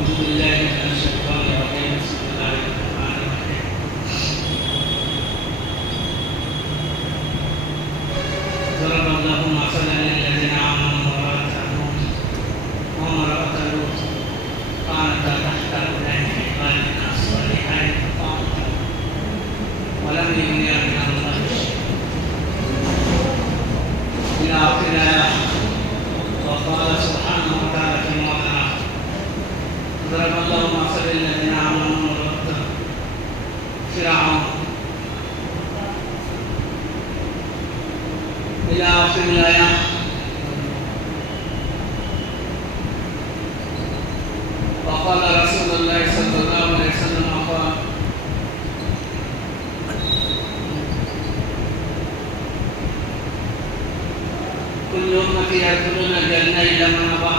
أعوذ بالله من الشيطان الرجيم بسم الله الرحمن الرحيم ضرب الله مثلا للذين آمنوا وامرأة لوط كانتا تحت رجلين من عبادنا الصالحين فقامتا ولم يغنيا من الله شيئا إلى آخر الآية. وقال سبحانه وتعالى في موضع آخر ضرب الله مثلا للذين آمنوا وامرأة فرعون إلى آخر الآية. وقال رسول الله صلى الله عليه وسلم قال كل أمتي يدخلون الجنة إلا من أبى.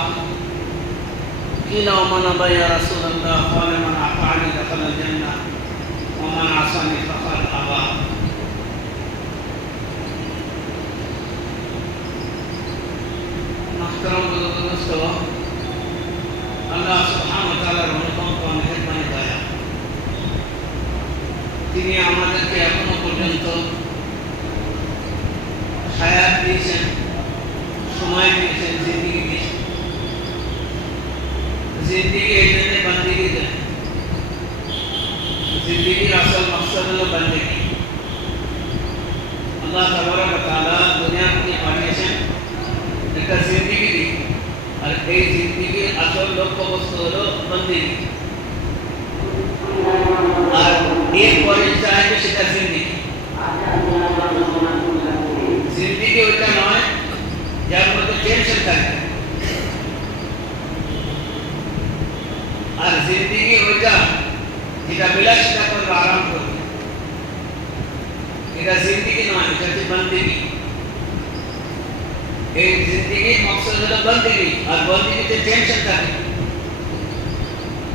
قيل ومن أبى يا رسول الله؟ قال من أطاعني دخل الجنة ومن عصاني فقد أبى. محترم دوستو, আল্লাহ সুবহানাহু ওয়া তাআলার অনুপম মেহেরবানি দয়া, তিনি আমাদেরকে এখনো পর্যন্ত হায়াত দিয়েছেন, সময় দিয়েছেন, জিন্দেগি দিয়েছেন। জিন্দেগি এই জন্য বন্দেগি দেন, জিন্দেগির আসল মকসদ হলো বন্দেগি। আল্লাহ তাবারক ওয়া তাআলা দুনিয়াতে পাঠিয়েছেন একটা জিন্দেগি দিয়ে, আর এই জিন্দেগির আসল লক্ষ্যবস্তু হলো বন্দেগি। আর এরপরে চাইবে সেটা জিন্দেগি। জিন্দেগি ওইটা নয় যার মধ্যে টেনশন থাকে, আর জিন্দেগি ওইটা যেটা বিলাসিতা করবে, আরাম করবে। এটা জিন্দেগি নয়, এটা হচ্ছে বন্দেগি। এই জিন্দেগির মকসদ হলো বন্দেগি, আর বন্দেগিতে টেনশন থাকে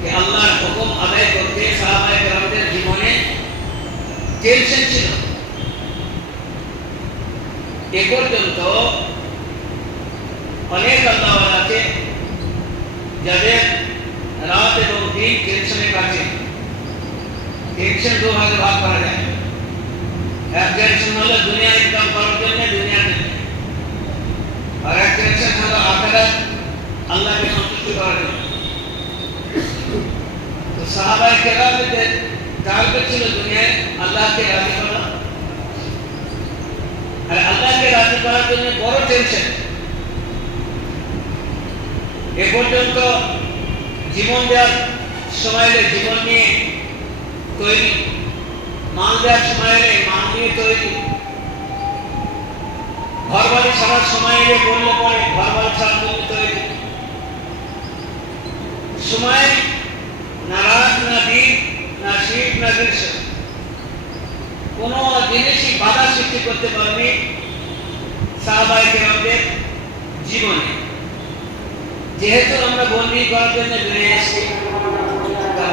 যে আল্লাহর হুকুম আদায় করতে সাহাবায়ে কেরামদের জীবনে টেনশন ছিল। এ পর্যন্ত অনেক আল্লাহওয়ালা আছে যাদের রাত এবং দিন টেনশনে কাটে। টেনশন দু ভাগে ভাগ করা যায়। এক টেনশন হলো দুনিয়া ইনকাম করার জন্য, দুনিয়ার জন্য, আর এক টেনশন হলো আখিরাত, আল্লাহকে সন্তুষ্ট করার জন্য। তো সাহাবায়ে কেরামদের টার্গেট ছিল দুনিয়ায় আল্লাহকে রাজি করা, আর আল্লাহকে রাজি করার জন্য বড় টেনশন। এ পর্যন্ত জীবন দেওয়ার সময় এলে জীবন নিয়ে তৈরি, মাল দেওয়ার সময় এলে মাল নিয়ে তৈরি, ঘর বাড়ি ছাড়ার সময় এলে বললে পরে ঘর বাড়ি ছাড়ার জন্য তৈরি। সময় না রাত, না দিন, না শীত, না গ্রীষ্ম, কোন জিনিসই বাধা সৃষ্টি করতে পারেনি সাহাবায়ে কেরামদের জীবনে। যেহেতু আমরা বন্দী করার জন্য বেরিয়ে এসেছি,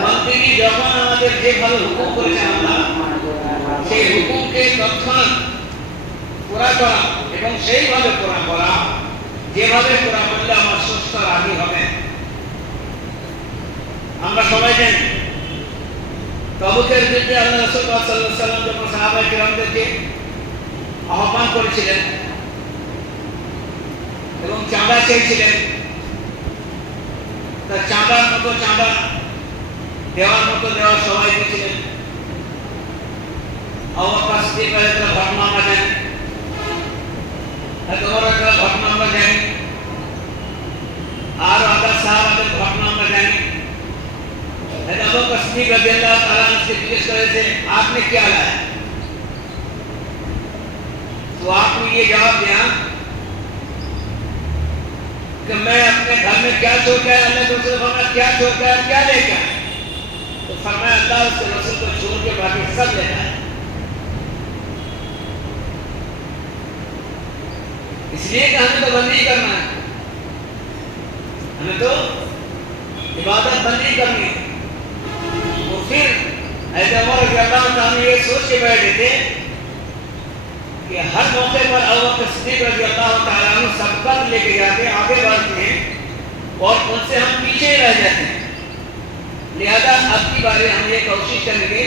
বন্দেগি যখন আমাদের যেভাবে হুকুম করেছেন আল্লাহ, সেই হুকুমকে তৎক্ষণাৎ পুরা করা এবং সেইভাবে পুরা করা, যেভাবে পুরা করলে আমার স্রষ্টা রাজি হবেন। আমরা সবাই জানি তবুকের যুদ্ধে আল্লাহ রাসূল সাল্লাল্লাহু আলাইহি ওয়াসাল্লাম যখন সাহাবায়ে কেরামদেরকে আহ্বান করেছিলেন এবং চাঁদা চেয়েছিলেন, তার চাঁদার মতো চাঁদা দেওয়ার মতো দেওয়া সবাই দিয়েছিলেন। আবু বকর সিদ্দিকের একটা ঘটনা আমরা জানি, এত বড় একটা ঘটনা আমরা জানি, আর আদার সাহাবাদের ঘটনা আমরা জানি। अबू बकर सिद्दीक रज़ियल्लाहु ताला अन्हु से जिज्ञेस करे थे, आपने क्या लाया? तो आपने ये जवाब दिया कि मैं अपने घर में क्या छोड़ के आया, अल्लाह के रसूल फरमाया क्या छोड़ के आया, क्या लेकर आया? तो फरमाया अल्लाह उसके रसूल को छोड़ के बाकी सब लेकर आया। इसलिए कि हमें तो बंदी करना है, हमें तो इबादत बंदी करनी है। तो फिर ऐसे उमर रज़ियल्लाहु ताला ये सोच के बैठे थे कि हर मौके पर अबू बकर सिद्दीक रज़ियल्लाहु ताला अन्हु सबकत लेके जाते, आगे बढ़ते हैं और उनसे हम पीछे रह जाते हैं। लिहाजा अब की बारी हम ये कोशिश करेंगे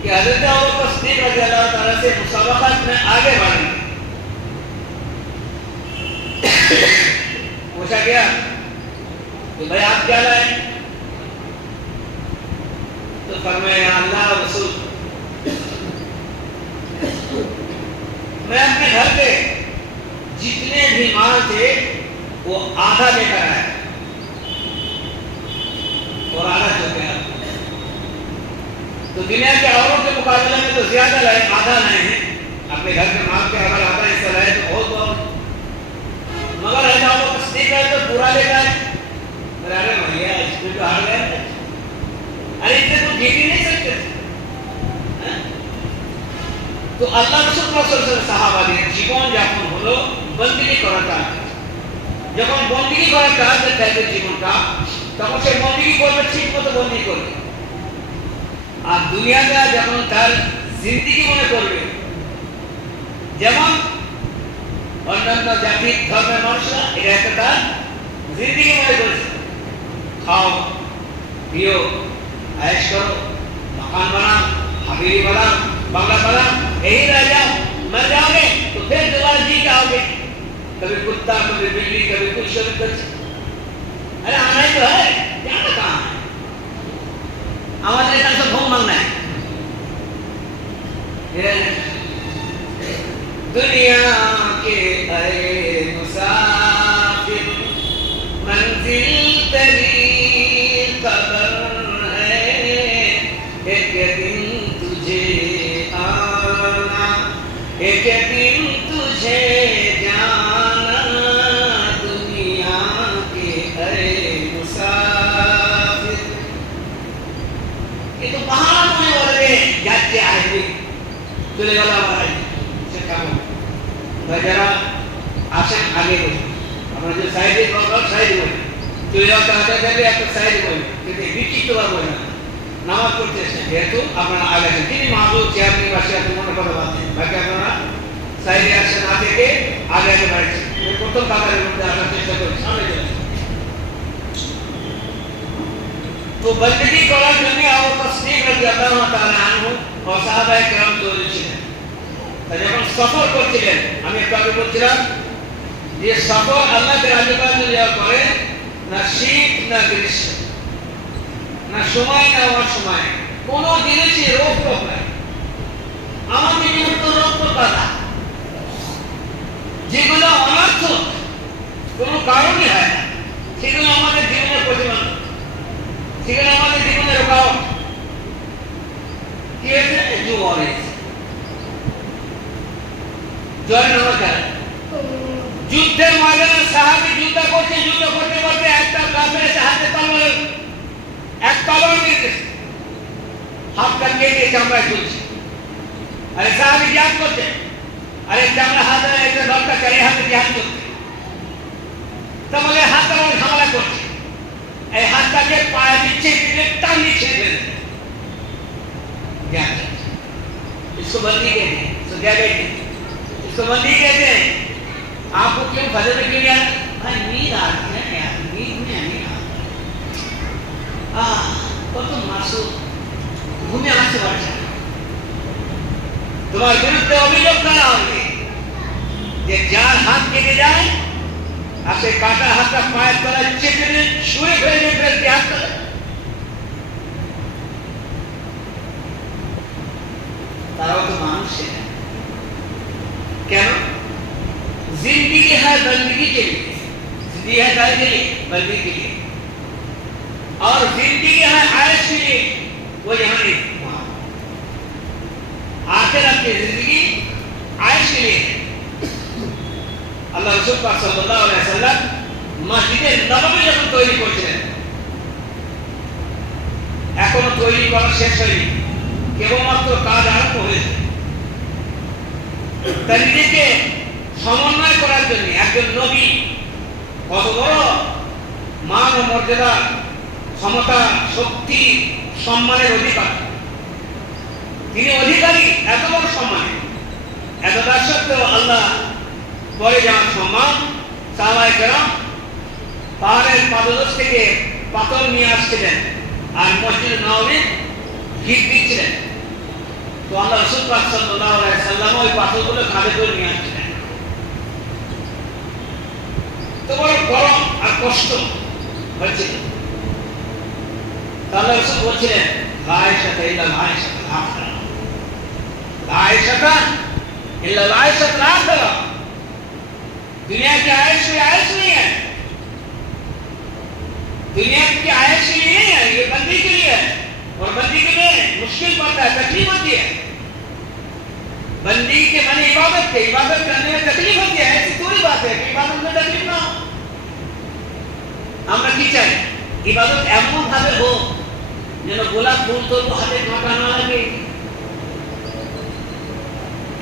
कि हज़रत अबू बकर सिद्दीक़ रज़ी अल्लाह ताला से मुसाबक़त में आगे बढ़ेंगे। पूछा गया कि भाई आप क्या लाए? तो फरमाया अल्लाह रसूल, मैं अपने घर पे जितने भी माल थे वो आधा लेकर आया और आधा जो गया। तो दुनिया के औरों के मुकाबले में तो ज्यादा लाए, आधा लाए हैं। अपने घर के माल के अगर आधा हिस्सा लाए तो बहुत, मगर ऐसा वो तस्दीक है तो पूरा लेकर आए। अरे भैया इसमें तो हार गया, अरे इतने तो जीत ही नहीं सकते। তো আল্লাহ রাসূল সাল্লাল্লাহু আলাইহি ওয়াসাল্লাম সাহাবাদের জীবন যাপন হলো বন্দিগি করার কাজ। যখন বন্দিগি করার কাজ তাদের জীবনটা, তখন সে বন্দিগি করবে, ঠিক মতো বন্দিগি করবে। আর দুনিয়াটা যখন তার জিন্দেগি মনে করবে, যেমন অন্যান্য জাতি ধর্মের মানুষরা এটা একটা তার জিন্দেগি মনে করেছে। খাও পিও ऐश करो, मकान बनाओ, हवेली बनाओ, बंगला बनाओ, यही रह जाओ, मर जाओगे तो फिर दोबारा जी के आओगे, कभी कुत्ता, कभी बिल्ली, कभी कुछ, कभी कुछ। अरे आना ही तो है, जाना कहाँ है? हमारे यहाँ तो घूम मांगना है। दुनिया के अरे मुसाफिर मंजिल तेरी कदर है, एक दिन तुझे आना, एक दिन तुझे जाना, दुनिया के अरे मुसाफिर। ये तो बाहर होने वाले जाते आदमी चले वाला हमारा से काम जरा आसान आगे बढ़े। हमारे जो साइड प्रॉब्लम साइड में चले जाता है जब एक साइड में कितने बिची तो बात है नामाज पढ़ते हैं যেহেতু আপনারা আগে থেকে তিনি মাহবুব চেয়ারম্যান বাসে আপনি মনে করে বাঁধেন, বাকি আপনারা সাইডে আসে না থেকে আগে আগে বাড়ছে। প্রথম কাতারের মধ্যে আসার চেষ্টা করি, সামনে চলে। তো বন্দী করার জন্য আবু বকর সিদ্দিক রাদিয়াল্লাহু তাআলা আনহু ও সাহাবায়ে কেরাম তৈরি ছিলেন। তাই যখন সফর করছিলেন, আমি একটু আগে বলছিলাম যে সফর আল্লাহকে রাজি করার জন্য করে না শীত না গ্রীষ্ম, না সময় না অসময়, কোনো জিনিসই রোগ টোক নাই। আমাদের জীবন তো রোগ কথা যেগুলো অনর্থক কোনো কারণে হয় না, সেগুলো আমাদের জীবনের প্রতিমান, সেগুলো আমাদের জীবনের রোগাও। কি হয়েছে? জ্বর হয়েছে। জ্বরে নমস্কার যুদ্ধের ময়দানে সাহাবী যুদ্ধ করতে করতে একটা কাফের এসে হাতে তলোয়ার, এক তলোয়ার নিয়ে হাতটা কেটে চামড়ায় ঝুলছে। আরে সাহাবী জিহাদ করছে, আরে চামড়া হাতে একটা দলটা চালিয়ে হাতে জিহাদ করছে, তা বলে হাতটা ঝামেলা করছে, এই হাতটাকে পায়ে দিচ্ছে, টান দিচ্ছে, इसको बंदी कहते हैं, क्या कहते हैं? इसको बंदी कहते हैं। आपको क्यों फजर में क्यों यार भाई नींद आती है यार, नींद में नहीं आता और तुम मासूम घूमे हाथ से बढ़ जाए, तुम्हारे विरुद्ध अभियोग करा होंगे যে যার হাত কেটে যায় আর সেই কাটা হাতটা পায়ের তলায় চেপে দিয়ে শুয়ে ফেলে ফেলতে হাত তলায়। তারাও তো মানুষ কেন? जिंदगी है बंदगी के लिए, जिंदगी है काय के लिए? बंदगी के लिए। और जिंदगी है आयश के लिए, वो यहाँ नहीं वहाँ। आखिरत की जिंदगी आयश के लिए। अल्लाह रसूल पाक सल्लल्लाहु अलैहि वसल्लम मस्जिदे नबवी যখন তৈরি করছিলেন, এখনো তৈরি করা শেষ হয়নি, কেবলমাত্র কাজ আরম্ভ হয়েছে। তার নিজেকে সমন্বয় করার জন্য একজন নবী কত বড় মান ও মর্যাদা, ক্ষমতা, শক্তি, সম্মানের অধিকার, তিনি অধিকারী এত বড় সম্মানের। এতটা সত্ত্বেও আল্লাহ পরে যাওয়ার সম্মান সাহাবায়ে কেরাম পাহাড়ের পাদদেশ থেকে পাথর নিয়ে আসছিলেন আর মসজিদ নববী গিট দিচ্ছিলেন। তো আল্লাহ রাসূল পাক সাল্লাল্লাহু আলাইহি সাল্লাম ওই পাথরগুলো কাঁধে করে নিয়ে আসছিলেন। তো বড় গরম আর কষ্ট হচ্ছিল। আল্লাহ রাসূল বলছিলেন লাইশাতা ইল্লা লাইশাতুল আখিরা, लाइशता इल्ला लाइशतुल आखिरा। दुनिया की आयश कोई आयश नहीं है, दुनिया की आयश के लिए नहीं है, ये बंदी के लिए है। और बंदी के लिए मुश्किल पड़ता है, तकलीफ होती है। बंदी के मन इबादत करने में तकलीफ होती है। ऐसी थोड़ी बात है कि इबादत में तकलीफ ना हो। আমরা কি চাই ইবাদত এমন ভাবে হোক যেন গোলাপ ফুল তো হাতে কাঁটা না লাগে,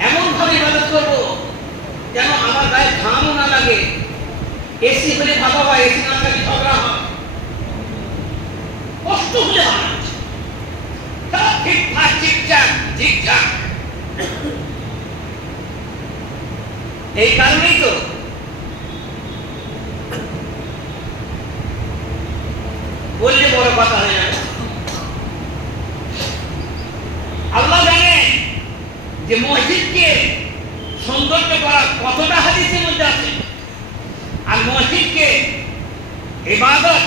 এমন ভাবে ইবাদত করব যেন আমার গায়ে ঘামও না লাগে। এসি হলে ভালো হয়, এসি না থাকলে ঝগড়া হয়, কষ্ট হলে হয় না। সব ঠিকঠাক ঠিকঠাক ঠিকঠাক। এই কারণেই তো বললে বড় কথা হয়ে যাবে। আল্লাহ জানে যে মসজিদকে সৌন্দর্য করা কতটা হাদিসের মধ্যে আছে, আর মসজিদকে ইবাদত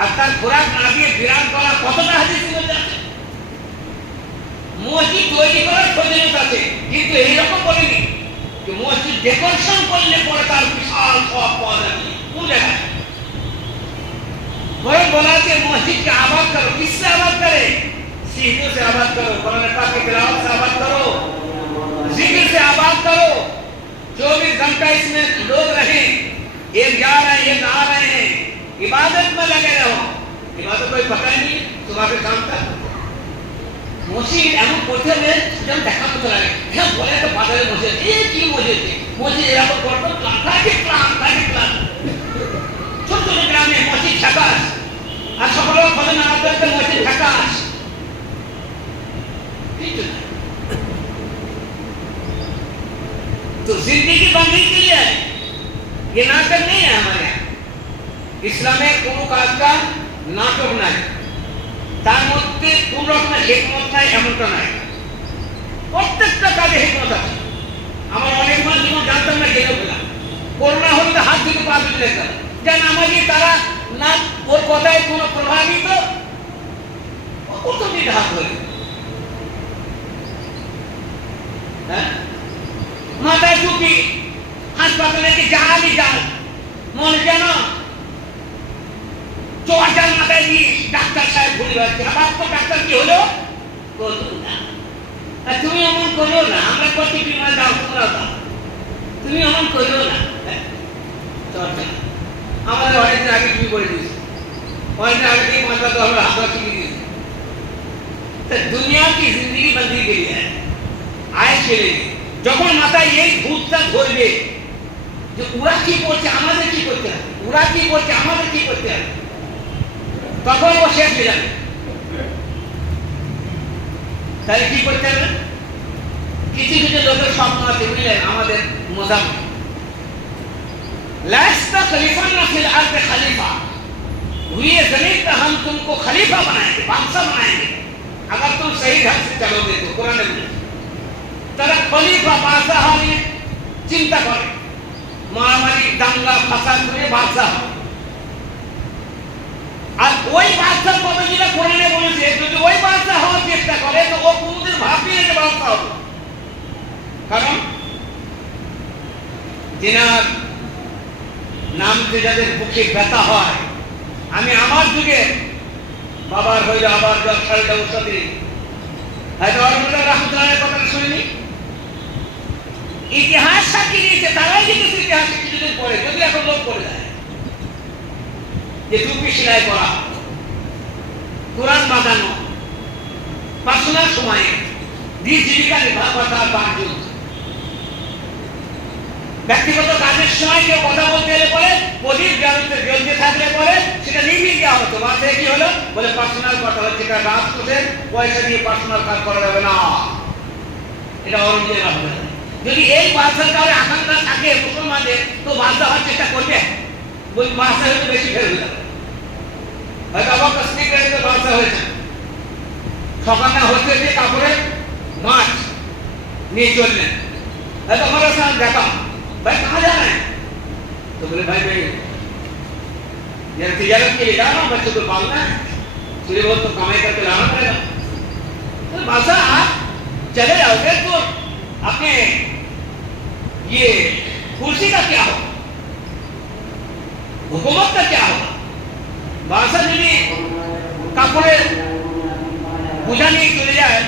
আর তার খোরাক না দিয়ে বিরাম করা কতটা হাদিসের মধ্যে আছে। মসজিদ তৈরি করার ফজিলত আছে, কিন্তু এইরকম বলেনি যে মসজিদ ডেকোরেশন করলে পরে তার বিশাল সব পাওয়া যাবে। কোন জায়গায় বরং বলা আছে মসজিদকে आबाद करो। किससे आबाद करे? सीढ़ियों से आबाद करो, कुरान पाक की तिलावत से आबाद करो, जिक्र से आबाद करो। 24 घंटा इसमें लोग रहें, एक जा रहे हैं, एक आ रहे हैं, इबादत में लगे रहो। इबादत कोई पता ही नहीं सुबह से शाम तक। মসজিদ এমন করতে হবে যেন দেখা মতো লাগে। হ্যাঁ বলে তো বাজারে বসে এই কি মসজিদ, মসজিদ এরকম করতো ক্লাস ছোট ছোট গ্রামে মসজিদ ঢাকাস, আর সকলে ফলে নামাজ পড়তে মসজিদ ঢাকাস। तो जिंदगी बनने के लिए ये नाटक नहीं है हमारे यहाँ। ইসলামে কোনো কাজটা নাটক নাই, তার মধ্যে কোন রকমের হিকমত নাই এমনটা নাই। প্রত্যেকটা কাজে হিকমত আছে। আমার অনেক মানুষ যেমন জানতাম না জেনে ফেলাম, করোনা হলে হাত থেকে পা তুলে যেতাম, যা নামাজি তারা না ওর কথায় কোনো প্রভাবিত কত দিন হাত ধরে। হ্যাঁ মাথায় টুপি, হাসপাতালে কি জাহালি যান মনে যেন চোর জাল মাথায় দিয়ে ডাক্তার সাহেব ঘুরে বেড়াচ্ছে। আবার তো ডাক্তার কি হলো না, তুমি এমন করিও না, আমরা করছি বিমান দাও, তোমরা দাও, তুমি এমন করিও না। আমাদের অনেকদিন আগে তুমি করে দিয়েছি, অনেকদিন আগে থেকে মাথা তো আমরা হাত শিখিয়ে দিয়েছি। দুনিয়া কি জিন্দগি বন্দী के लिए है, आए चले। যখন মাথায় এই ভূতটা ধরবে যে ওরা কি করছে আমাদের কি করতে হবে, ওরা কি করছে আমাদের কি করতে হবে, তখন ও শেষ হয়ে যাবে। তাহলে কি করতে হবে? কিছু কিছু লোকের স্বপ্ন আছে বুঝলেন, আমাদের মজাব लास्ता खलीफा ना फिल अर्द खलीफा, हुई जमीन पे हम तुमको खलीफा बनाएंगे, बादशाह बनाएंगे अगर तुम सही ढंग से चलोगे तो। कुरान में তারা খলিফা বাদশাহ হবে চিন্তা করে, মারামারি দাঙ্গা ফাসাদ করে বাদশাহ হবে। আর ওই বাদশাহ কথা যেটা কোরআনে বলেছে, যদি ওই বাদশাহ হওয়ার চেষ্টা করে তো ও কোনদিন ভাববে না যে বাদশাহ হবে। কারণ যেনার নামতে যাদের বুকে ব্যথা হয়, আমি আমার যুগে বাবার হইলে আবার জ্বর শাড়িটা ওষুধে হয়তো রহমতুল্লাহের কথা শুনিনি। ইতিহাস সাক্ষী দিয়েছে, তারাই কিন্তু ইতিহাস কিছুদিন পরে, যদি এখন লোক করে যায় যে টুপি সেলাই করা, কোরআন বাঁধানো, পার্সোনাল সময়ে জীবিকা নির্বাহ করা, বাণিজ্য ব্যক্তিগত কাজের সময় কেউ কথা বলতে গেলে পরে প্রদীপ জ্বলতে থাকলে পরে সেটা নিভিয়ে দেওয়া হতো। মাথায় কি হলো বলে পার্সোনাল কথা হচ্ছে, এটা রাত করে পয়সা দিয়ে পার্সোনাল কাজ করা যাবে না, এটা অরুণের হবে। যদি এই বাদশার কারণে আকাঙ্ক্ষা থাকে মুসলমানদের, তো বাদশা হওয়ার চেষ্টা করবে, বই বাদশা হলে বেশি ফেরবে যাবে, হয়তো আবার কষ্ট করে বাদশা হয়েছে, সকালে হচ্ছে যে কাপড়ের মাছ নিয়ে চললেন। तो हमारे साथ देखा भाई कहाँ जा रहे हैं, तो बोले भाई भाई यार तिजारत के लिए जा रहा हूँ, बच्चों को पालना है, थोड़ी बहुत तो कमाई करके लाना पड़ेगा। तो बादशाह आप चले जाओगे तो अपने ये कुर्सी का क्या हो, हुकूमत का क्या होगा। बादशाह যদি কাপড়ে বোঝা নিয়ে চলে যায়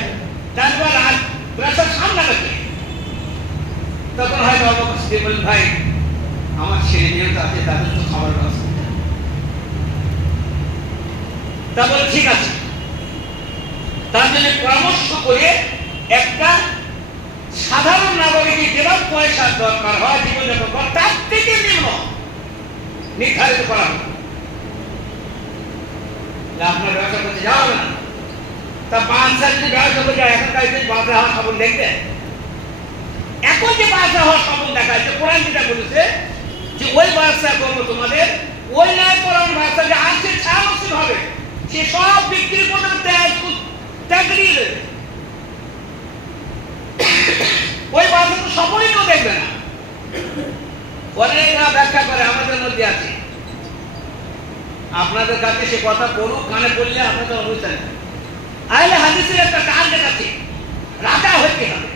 তারপর রাত প্রাসাদ সামনে রাখবে, তখন হয়তো অবাক হচ্ছে বলেন ভাই আমার ছেলে মেয়ে তো আছে, তাদের তো খাবার ব্যবস্থা। তা বলে ঠিক আছে, তার জন্য পরামর্শ করে একটা সাধারণ নাগরিকের যেরকম পয়সার দরকার হয় জীবনযাপন করার তার থেকে নিম্ন নির্ধারিত করা হবে। আপনার ব্যবসা করতে যাওয়া হবে না, তা বাদশাহ যদি ব্যবসা করে যায়, এখনকার বাদশাহ হওয়ার খবর দেখবে, এখন যে বাদশাহ হওয়ার খবর দেখা যাচ্ছে কোরআন যেটা বলেছে যে ওই বাদশাহ করবো তোমাদের, ওই ন্যায় পরায়ণ বাদশাহ যে আজকে 6 বছর হবে সে সব বিক্রি করে ত্যাগ দিয়ে দেবে। ওই বাদশাহ তো সফলই কেউ দেখবে না। অনেকরা ব্যাখ্যা করে আমাদের মধ্যে আছে, আপনাদের কাছে সে কথা পড়ুক, কানে পড়লে আপনাদের অনুষ্ঠান আইলে হাদিসের একটা টার্গেট আছে, রাজা হইতে হবে।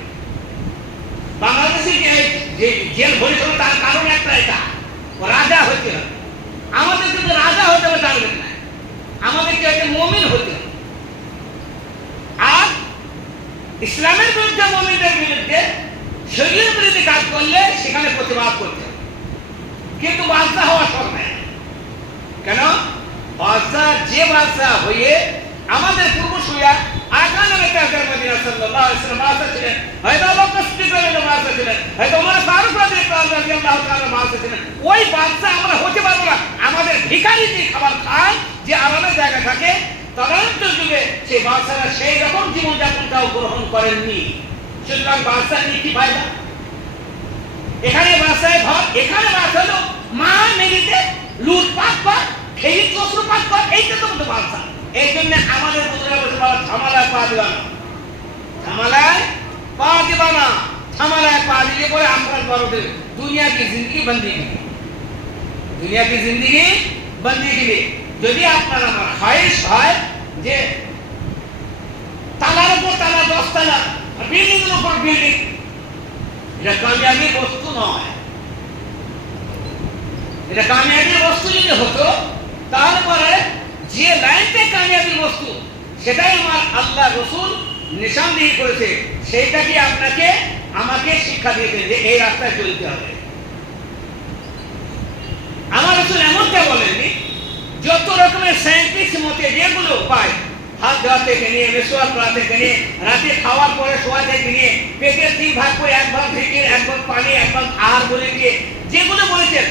বাংলাদেশে যে জেল ভরেছিল তার কারণ একটা এটা, রাজা হইতে হবে। আমাদের কিন্তু রাজা হতে হবে টার্গেট নাই, আমাদেরকে একটা মুমিন হতে হবে। আর ইসলামের বিরুদ্ধে মুমিনদের বিরুদ্ধে শরীয়তের বিরুদ্ধে কাজ করলে সেখানে প্রতিবাদ করতে হবে, কিন্তু বাদশা হওয়া শখ নেই। কেন? বাদশাহ যে বাদশাহ হয়ে আমাদের পূর্বসূরিরা আকা নামে কাফের মদিনা সাল্লাল্লাহু আলাইহি ওয়াসাল্লাম বাদশাহ ছিলেন, হয়তো আবু বকর সিদ্দিক রাদিয়াল্লাহু বাদশাহ ছিলেন, হয়তো ওমর ফারুক রাদিয়াল্লাহু তাআলা বাদশাহ ছিলেন। ওই বাদশাহ আমরা হতে পারবো না। আমাদের ভিখারি যে খাবার খায়, যে আরামের জায়গা থাকে, তদানীন্তন যুগে সেই বাদশারা সেই রকম জীবনযাপনটাও গ্রহণ করেননি। সুতরাং বাদশাহ নিয়ে কি ফায়দা? এখানে বাদশাহ ঘর, এখানে বাদশাহ হলো মা মেরিতে লুটপাট কর, খেয়ে চস্রপাট কর, এইটা তো বাদশাহ। এই জন্য আমাদের বুঝতে বলছে বাবা ঝামেলায় পা দিবা না, ঝামেলায় পা দিবা না। ঝামেলায় পা দিলে পরে আমরা বড়দের দুনিয়া কি জিন্দগি বন্দি কি, দুনিয়া কি জিন্দগি বন্দি কি। যদি আপনার আমার খায়েশ হয় যে তালার উপর তালা, 10 তালা, বিল্ডিং এর উপর বিল্ডিং, এটা কামিয়াবির বস্তু নয়। এটা কামিয়াবির বস্তু যদি হতো তাহলে পরে যে লাইনতে কামিয়াবির বস্তু সেটাই আমার আল্লাহ রসুল নিশানদেহি করেছে, সেইটাকে আপনাকে আমাকে শিক্ষা দিয়েছে যে এই রাস্তায় চলতে হবে। আমার রসুল এমনটা বলেননি, যত রকমের সায়েন্টিস্ট মতে যেগুলো উপায়, হাত ধোয়া থেকে নিয়ে, মেসোয়াক করা থেকে নিয়ে, রাতে খাওয়ার পরে শোয়া থেকে নিয়ে, পেটের 3 ভাগ করে 1 ভাগ ভিতরে, 1 ভাগ পানি, 1 ভাগ আহার বলে দিয়ে যেগুলো বলেছেন,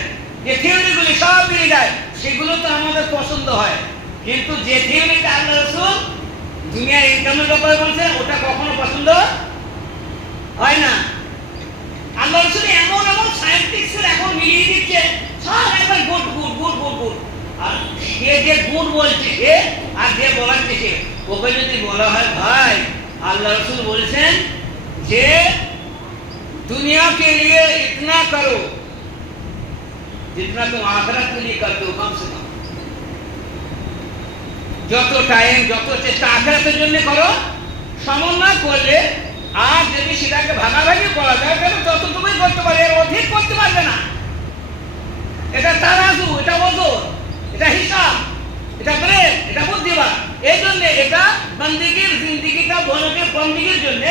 যে থিওরিগুলি সব মিলে যায়, সেগুলো তো আমাদের পছন্দ হয়। কিন্তু যে থিওরিটা আল্লাহ রাসূল দুনিয়ার ইনকামের ব্যাপারে বলছেন, ওটা কখনো পছন্দ হয় না। আল্লাহ রাসূল এমন এমন সায়েন্টিস্টদের এখন মিলিয়ে দিচ্ছে, সব একবার good good good good good. আর সে যে গুড বলছে সে, আর যে বলাচ্ছে সে, ওকে যদি বলা হয় ভাই আল্লাহ রাসূল বলেছেন যে दुनिया के लिए इतना करो जितना तुम आखिरत के लिए करते हो, कम से कम যত টাইম যত চেষ্টা আখিরাতের জন্য করো, সমন্বয় করলে আর যদি সেটাকে ভাগাভাগি করা যায় তাহলে ততটুকুই করতে পারে, এর অধিক করতে পারবে না। এটা তারাজু, এটা ওজন, এটা হিসাব, এটা ব্রেন, এটা বুদ্ধিমান। এই জন্য এটা বন্দিগির জিন্দিগিটা ধনকের বন্দিগির জন্য,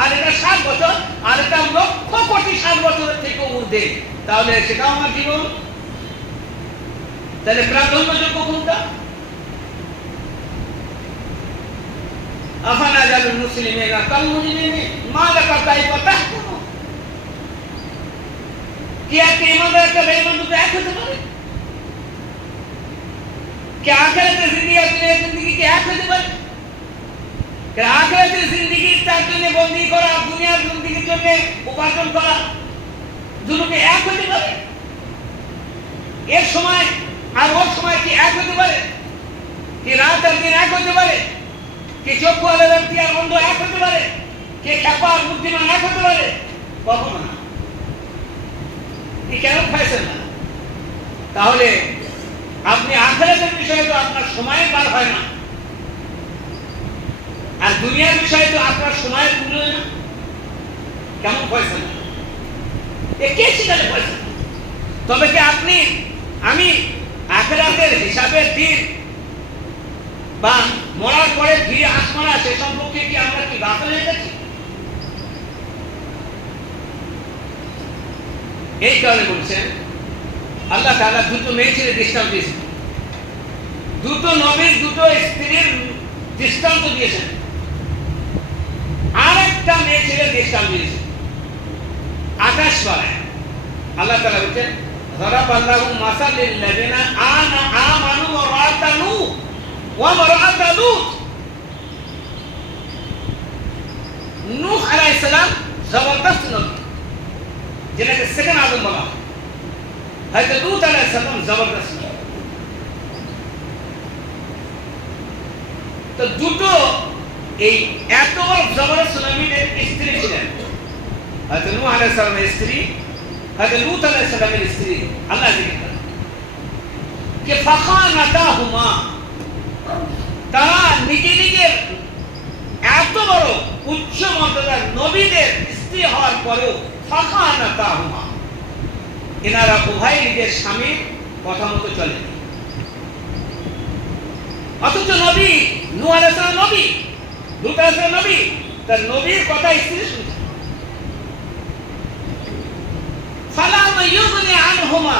আর এটা 7 বছর, আর এটা 1,00,000 কোটি 7 বছরের থেকে ঊর্ধ্বে, তাহলে সেটাও আমার জীবন। তাহলে প্রাধান্যযোগ্য কোনটা? আফানা জালুল মুসলিমিনা কাল মুজরিমিন মা লাকা কাইফা তাহকুমু। কি একটা ইমানদার একটা বেঈমান দুটো এক হতে পারে? কি আখিরাতের জিন্দেগি আর দুনিয়ার জিন্দেগি কি এক হতে পারে? কি আখিরাতের জিন্দেগি তার জন্য বন্দী করা, দুনিয়ার জিন্দেগির জন্য উপার্জন করা, দুটোকে এক হতে পারে? এর সময় আর ওর সময় কি এক হতে পারে? কি রাত আর দিন এক হতে পারে, কে চক্ষু আলো ব্যক্তি আর অন্ধ এক হতে পারে, কে খ্যাপা আর বুদ্ধিমান এক হতে পারে? কখনো না। কেন পাইছেন না? তাহলে আপনি আখিরাতের বিষয়ে তো আপনার সময় পার হয় না, আর দুনিয়ার বিষয়ে তো আপনার সময় মূল্য না। কেমন পাইছেন না? কে শিখালে পাইছেন? তবে কি আপনি আমি আখিরাতের হিসাবের দিন বা মরার পরে ফিরে আসবো না সে সম্পর্কে কি আমরা কি গাফেল হয়ে গেছি? এই কারণে বলছেন আল্লাহ তাআলা দুটো মেয়ে ছেলে দৃষ্টান্ত দিয়েছেন, দুটো নবীর দুটো স্ত্রীর দৃষ্টান্ত দিয়েছেন, আর একটা মেয়ে ছেলের দৃষ্টান্ত দিয়েছেন। আকাশ পাড়ায় আল্লাহ তাআলা বলছেন যারাবাল্লাহু মাসালিল লাযিনা আমানু ওয়া রাতানু ওয়া মারআতা লূত। নূহ আলাইহিস সালাম জবরদস্ত নবী, যেটাকে সেকেন্ড আদম বলা হয়। হযরত লূত আলাইহিস সালাম জবরদস্ত নবী। তো দুটো এই এত বড় জবরদস্ত নবীদের স্ত্রী ছিলেন। হযরত নূহ আলাইহিস সালামের স্ত্রী, হযরত লূত আলাইহিস সালামের স্ত্রী। আল্লাহ জিজ্ঞেস করেন যে ফাখানাতাহুমা, তারা নিজের এত বড় উচ্চ মর্যাদার নবীদের স্ত্রী হওয়ার পরেও ফাখানাতাহুমা, এনারা উভয় নিজের স্বামীর কথা মতো চলে। অথচ নবী নূহ আলাইহিস সালাম নবী, লূত আলাইহিস সালাম নবী, তার নবীর কথা স্ত্রী শুনছে। ফালাম ইউগনি আনহুমা,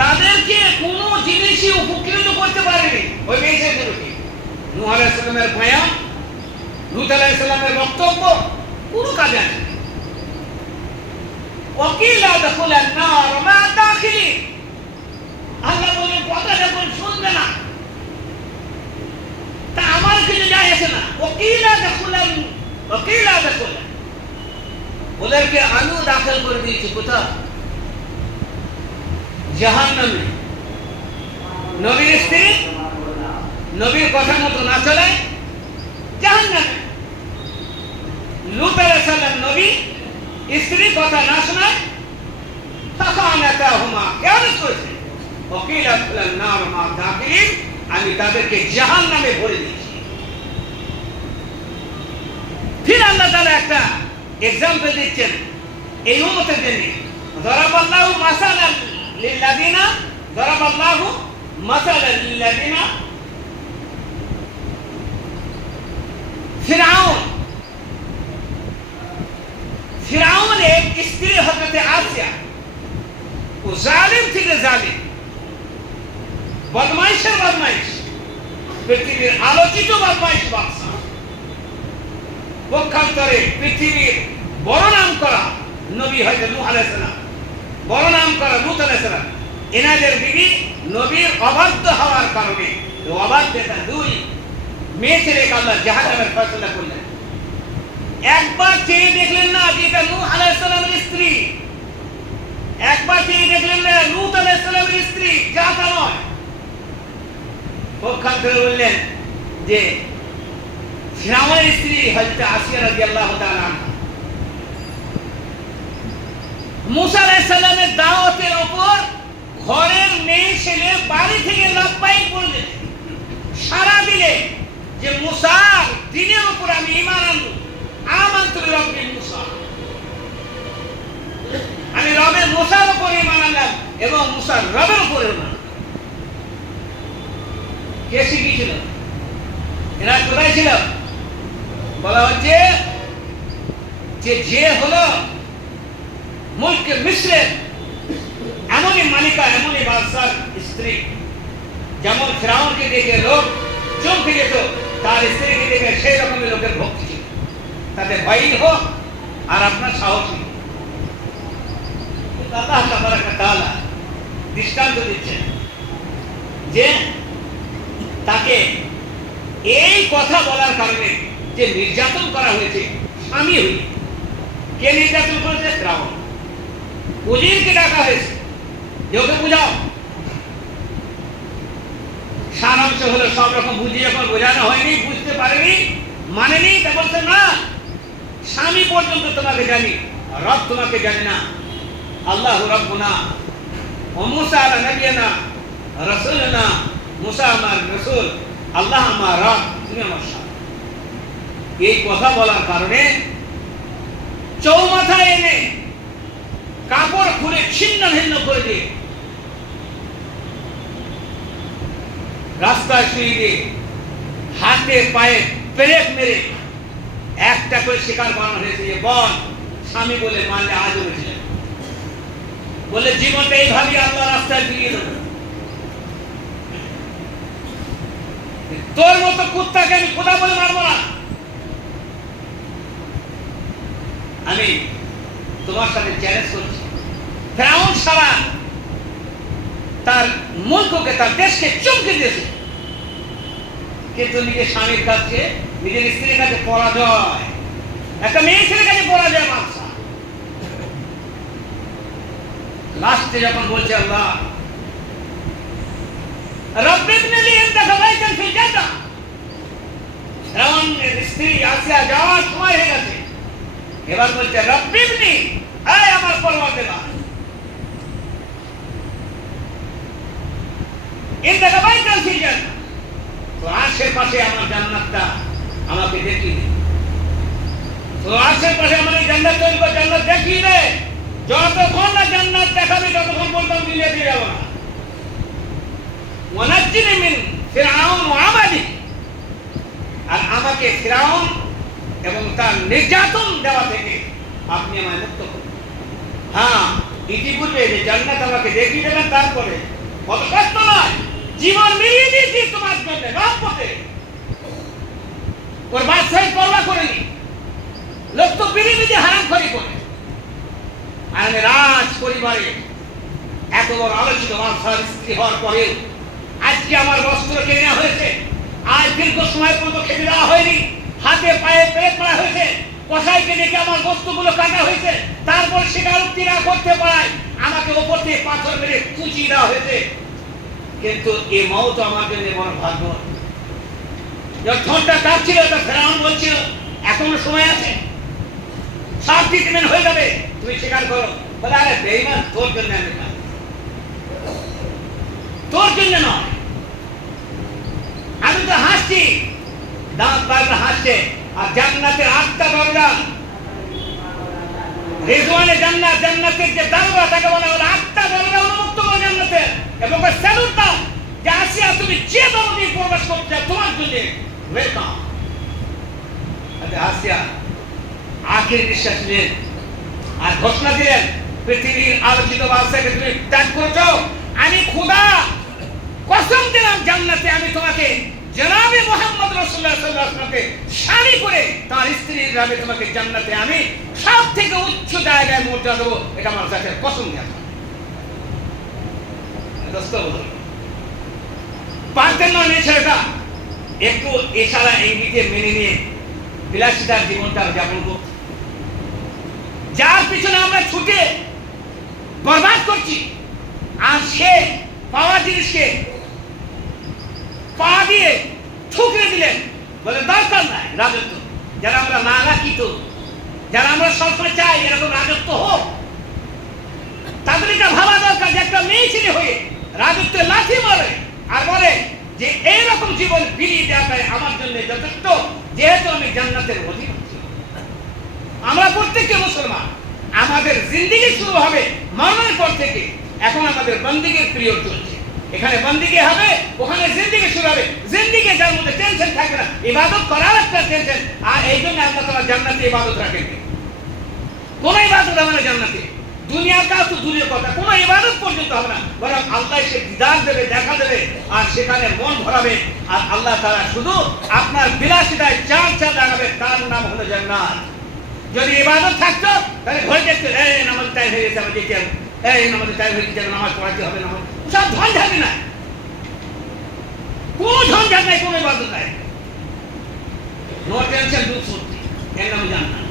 তাদেরকে কোনো জিনিসই উপকৃত করতে পারেনি ওই মেয়েদেরকে। নূহ আলাইহিস সালামের বয়ান, লূত আলাইহিস সালামের বক্তব্য কোনো কাজে আসেনি। ওয়াকিলা দাখুলান নার মা দাখিলিন, আল্লাহ বলেন কথা যখন শুনবে না তা আমার কিছু যায় আসে না। ওয়াকিলা দাখুলান, ওদেরকে আমিও দাখিল করে দিয়েছি কোথাও? জাহান্নামে। নবীর স্ত্রী নবীর কথা মতো না চলায় জাহান্নামে। লূত আলাইহিস সালাম নবী, স্ত্রী কথা না শোনায় ফাখানাতাহুমা, কেয়ামত করেছে। ওয়াকিলা দাখুলান নার মা দাখিলিন, আমি তাদেরকে জাহান্নামে ভরে দিয়েছি। ফির আল্লাহ তাআলা একটা এক্সাম্পল দিচ্ছেন এই উম্মতের জন্য। যারাবাল্লাহু মাসালান লিল্লাযিনা, যারাবাল্লাহু মাসালান লিল্লাযিনা ফিরাউনের স্ত্রী হযরতে আসিয়া, ও জালিম থেকে জালিম, বদমাইশের বদমাইশ, পৃথিবীর আলোচিত বদমাইশ বাদশা, পক্ষান্তরে পৃথিবীর বড় নাম করা নবী হযরত নূহ আলাইহিস সালাম, বড় নাম করা লূত আলাইহিস সালাম, এনাদের বিবি নবীর অবাধ্য হওয়ার কারণে অবাধ্যতা দুই মেয়ে ছেলে আল্লাহ জাহান্নামের ফয়সালা করলেন। একবার চেয়ে দেখলেন না যে এটা নূহ আলাইহিস সালামের স্ত্রী, একবার চেয়ে দেখলেন না লূত আলাইহিস সালামের স্ত্রী, যা তা নয়। পক্ষান্তরে বললেন যে ফিরআউনের স্ত্রী হযরত আসিয়া রাদিয়াল্লাহু তাআলা আনহা। মুসা আলাইহিস সালামের দাওয়াতের উপর ঘরের মেয়ে ছেলে বাড়ি থেকে লাফাই পড়লেন, সারা দিলে যে মুসা দ্বীনের উপর আমি ঈমান আনবো, আমানতু বিরাব্বিল মুসা, আমি রবের মুসার উপর ঈমান আনলাম এবং মুসার রবের উপর ঈমান। কে শিখিয়েছিল? এরা কোথায় ছিল? বলা হচ্ছে যে হলো মুলকে মিসরের এমনই মালিকা, এমনই বাদশার স্ত্রী, যেমন ফিরআউনকে দেখে লোক চমকে যেত, তার স্ত্রীকে দেখে সেই রকমের লোকের ভক্তি ছিল। তাতে ভয়ই হোক আর আপনার সাহসী হোক। আল্লাহ তাবারাক ওয়া তাআলা দৃষ্টান্ত দিচ্ছেন যে তাকে এই কথা বলার কারণে যে নির্যাতন করা হয়েছে স্বামী হয়ে। কে নির্যাতন করেছে? ফিরআউন। উজিরকে ডাকা হয়েছে যে ওকে বুঝাও, সারাংশ হলো সব রকম বুঝিয়ে যখন বোঝানো হয়নি, বুঝতে পারেনি, মানেনি, তা বলছে না, স্বামী পর্যন্ত তোমাকে জানি, রব তোমাকে জানি না। আল্লাহ রব্বুনা ও মুসা আলা নবিয়ানা রাসূলুনা, মুসা আমার রাসূল, আল্লাহ আমার রব, তুমি আমার স্বামী। এই কথা বলার কারণে চৌমাথা এনে কাপড় খুলে ছিন্ন ভিন্ন করে দিয়ে রাস্তায় শুয়ে দিয়ে হাতে পায়ে পেরেক মেরে একটা করে শিকার বানানো হয়েছে যে বল স্বামী বলে মানলে আজও বেঁচে যাবে, বলে জীবনটা এইভাবেই আল্লাহ রাস্তায় ফিরিয়ে দেবো। তোর মতো কুত্তাকে আমি খোদা বলে মারবো না। আমি তোমার সাথে চ্যালেঞ্জ করছি, ফেরাউন সারা তার মুলককে, তার দেশকে চমকে দিয়েছে, কিন্তু নিজের স্বামীর কাছে, নিজের স্ত্রীর কাছে পরাজয়, একটা মেয়ে ছেলের কাছে পরাজয় বাদশা। লাস্টে যখন বলছে আল্লাহ রব্বিবনি ইনদাকা বাইতান ফিল জান্নাহ, ফেরাউনের স্ত্রী আসিয়া যাওয়ার সময় হয়ে গেছে, এবার বলছে রব্বিবনি, আয় আমার পরওয়ারদিগার, ইনদাকা বাইতান ফিল জান্নাহ, তো আশেপাশে আমার জান্নাতটা আমাকে দেখিয়ে দে, তো আশেপাশে আমার এই জান্নাত তৈরি করে জান্নাত দেখিয়ে দে। যতক্ষণ না জান্নাত দেখাবে ততক্ষণ পর্যন্ত মিলে দিয়ে যাবো না। ওয়ানাজ্জিনি মিন ফিরআউন ওয়া আমালি, আর আমাকে ফিরআউন এবং তার নির্যাতন দেওয়া থেকে আপনি আমায় মুক্ত করুন। হ্যাঁ, ইতিপূর্বে যে জান্নাত আমাকে দেখিয়ে দেবেন, তারপরে কত কষ্ট নয়, জীবন মিলিয়ে দিয়েছি তোমার জন্য রহমতে। ওর বাদশাহী পরোয়া করেনি, লোক তো বিড়ি হারাম করে, আর আমি রাজ পরিবারে এত বড় আলোচিত বাদশার স্ত্রী হওয়ার পরে আজকে আমার বস্ত্র কেড়ে নেওয়া হয়েছে, আজ দীর্ঘ সময় পর্যন্ত খেতে দেওয়া হয়নি, হাতে পায়ে পেরেক মারা হয়েছে, কসাইকে ডেকে আমার বস্তুগুলো কাটা হয়েছে, তারপর স্বীকারোক্তি না করতে পারায় আমাকে ওপর থেকে পাথর মেরে কুচিয়ে দেওয়া হয়েছে। কিন্তু এই মওত আমার জন্য বড় ভাগ্য। যখন ঠোঁটটা কাঁপছিল তা ফেরাউন বলছিল এখনো সময় আছে, 7 দিন হয়ে যাবে, তুমি স্বীকার করো। বলে আরে বেঈমান, তোর জন্য আমি না, তোর জন্য নয়, আমি তো হাসছি, দাঁত বাজা হাসছে, আর জান্নাতের 8টা দরজা, রিজওয়ানে জান্নাত, জান্নাতের যে দরজা তাকে বলা হলো 8টা দরজা উন্মুক্ত করে জান্নাতের, এবং স্যালুট দাও যে আসিয়া তুমি যে দরজা দিয়ে প্রবেশ করতে তোমার জন্য ওয়েলকাম। আচ্ছা, আসিয়া আখের নিঃশ্বাস নিলেন আর ঘোষণা দিলেন, পৃথিবীর আলোচিত বাদশাকে তুমি ত্যাগ করেছো, আমি খোদা কসম দিলাম জান্নাতে আমি তোমাকে জনাবে মুহাম্মদ রাসূলুল্লাহ সাল্লাল্লাহু আলাইহি ওয়াসাল্লামকে শানি করে তার স্ত্রীর নামে তোমাকে জান্নাতে আমি সব থেকে উচ্চ জায়গায় মর্যাদা দেবো, এটা আমার জাতের কসম দেয়া। দোস্ত বলুন, পারতেন না এই ছেলেটা একটু ইশারা ইঙ্গিতে মেনে নিয়ে বিলাসিতার জীবনটা যাপন করতে, যার পিছনে আমরা ছুটে বরবাদ করছি, আর সে পাওয়া জিনিসকে পা দিয়ে ঠুকরে দিলেন, বলে দরকার নাই রাজত্ব। যারা আমরা না রাখি, তো যারা আমরা সবসময় চাই এরকম রাজত্ব হোক, তাদের এটা ভাবা দরকার যে একটা মেয়ে ছেলে হয়ে রাজত্বে লাথি মারে আর বলে যে এইরকম জীবন বিলিয়ে দেওয়াটাই আমার জন্য যথেষ্ট, যেহেতু আমি জান্নাতের অধিকারী। আমরা প্রত্যেককে মুসলমান, আমাদের জিন্দেগি শুরু হবে মরণের পর থেকে। এখন আমাদের বন্দিগির পিরিয়ড চলছে, এখানে বন্দিগি হবে, ওখানে জিন্দেগি শুরু হবে। জিন্দেগি যার মধ্যে টেনশন থাকবে না, ইবাদত করার একটা টেনশন, আর এই জন্য আল্লাহ তাআলা জান্নাতে ইবাদত রাখেন। কোন ইবাদত হবে না জান্নাতে, দুনিয়ার কাজ তো দূরের কথা, কোনো ইবাদত পর্যন্ত হবে না, বরং আল্লাহ সে দিদার দেবে, দেখা দেবে, আর সেখানে মন ভরাবে। আর আল্লাহ তাআলা শুধু আপনার বিলাসিতায় চাঁদ লাগাবে, তার নাম হলো জান্নাত। যদি ইবাদত থাকতো তাহলে ঘরে দেখতে এই নামাজ টাইম হয়ে গেছে, আমি দেখি এই নামাজের টাইম হয়ে গেছে, নামাজ পড়াতে হবে, নামাজ সব ঝঞ্ঝাবি না, কোনো ঝঞ্ঝাট নাই, কোনো ইবাদত নাই, নো টেনশন ডু ফুর্তি, এর নাম জান্নাত।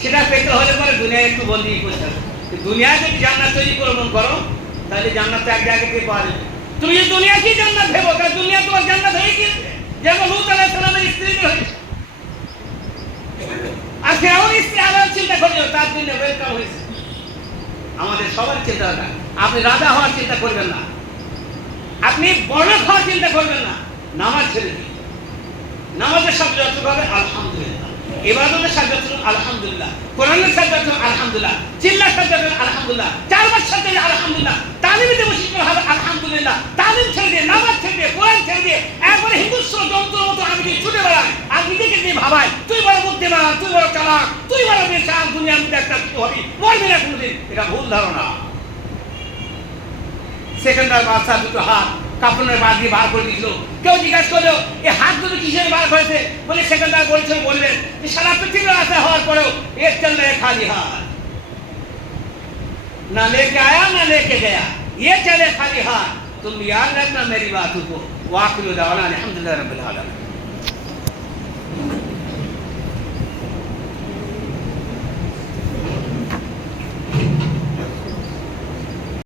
সেটা পেতে হলে পরে দুনিয়ায় একটু বন্দি করতে হবে। দুনিয়ায় যদি জান্নাত তৈরি করে মন করো, তাহলে জান্নাত এক জায়গা থেকে পাওয়া যাবে। তুমি যে দুনিয়া কি জান্নাত ভেবো, তাহলে দুনিয়া তোমার জান্নাত হয়ে গিয়েছে, যেমন লূত আলাইহিস সালামের স্ত্রীদের হয়েছে। আর ফেরাউন স্ত্রী আলাদা চিন্তা করলেও তার জন্য ওয়েলকাম হয়েছে। আমাদের সবার চিন্তা না, আপনি রাজা হওয়ার চিন্তা করবেন না, আপনি বড় হওয়ার চিন্তা করবেন না, নামাজ ছেড়ে দিন। নামাজের সাথে যত হবে আলহামদুলিল্লাহ, ইবাদতের সাথে যত আলহামদুলিল্লাহ, কোরআনের সাথে যত আলহামদুলিল্লাহ, চিল্লার সাথে যত আলহামদুলিল্লাহ, চারবার সাথে আলহামদুলিল্লাহ, তালিমে বসে হবে আলহামদুলিল্লাহ, তালিম ছেড়ে দিয়ে, নামাজ ছেড়ে দিয়ে, কোরআন ছেড়ে দিয়ে একবারে হিন্দুস্ব যন্ত্রের মতো আমি যদি ছুটে বেড়াই আর নিজেকে দিয়ে ভাবাই তুই বড় বুদ্ধিমান, তুই বড় চালাক, তুই বড় বেশাল, দুনিয়ার মধ্যে একটা কিছু হবি, মরবি না কোনোদিন, এটা ভুল ধারণা। সেকেন্ডার বাদশা দুটো হাত কাপড়ের বাদ দিয়ে বার করে দিয়েছিল। কেউ জিজ্ঞাসা করলো এই হাতগুলো কিসের বার হয়েছে, বলে সেকেন্ডার বলছেন, বললেন যে সারা পৃথিবীর আশা হওয়ার পরেও एक चल रहे खाली हाथ, ना लेके आया ना लेके गया, ये चले खाली हाथ, तुम याद रखना मेरी बातों को। वाकिल दावाना अल्हम्दुलिल्लाह रब्बिल आलमीन।